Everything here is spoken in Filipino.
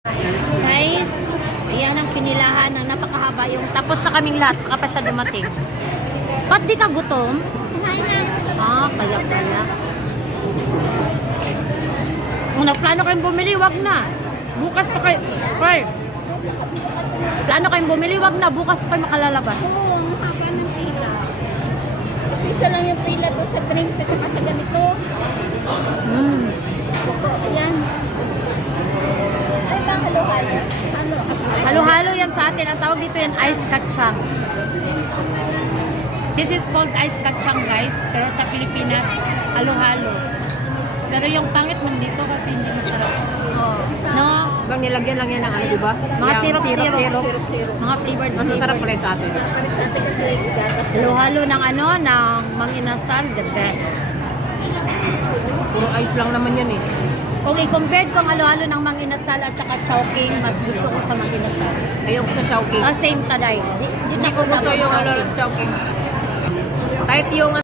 Guys, ayan ang pinilahan ng napakahaba yung tapos na kaming lahat, saka pa siya dumating. Ba't di ka gutom? Kaya pala. Kung nagplano kayong bumili, wag na. Bukas pa kayo. Hoy. Plano kayong bumili, wag na. Bukas pa kayo makalalabas. Oo, ang haba ng pila. Kasi isa lang yung pila doon sa drinks at saka sa ganito. Ayan. Ay, bang halo-halo? Ano? Halo-halo yan sa atin. Ang tawag dito yan, ice kachang. This is called ice kachang, guys. Pero sa Pilipinas, halo-halo. Pero yung pangit man dito kasi hindi masarap. No? Bang nilagyan lang yan ng ano, di ba? Mga Yung syrup-syrup. Mga flavored. Mas masarap pala yun sa atin. Para sa atin kasi gatas. Halo-halo ng ano, ng manginasal, the best. Puro ice lang naman yan eh. Kung i-compare ko ang halo-halo ng manginasal at saka chowking, mas gusto ko sa manginasal. Ayoko sa chowking. Same taday. Hindi ko gusto yung ano sa chowking. Kahit yung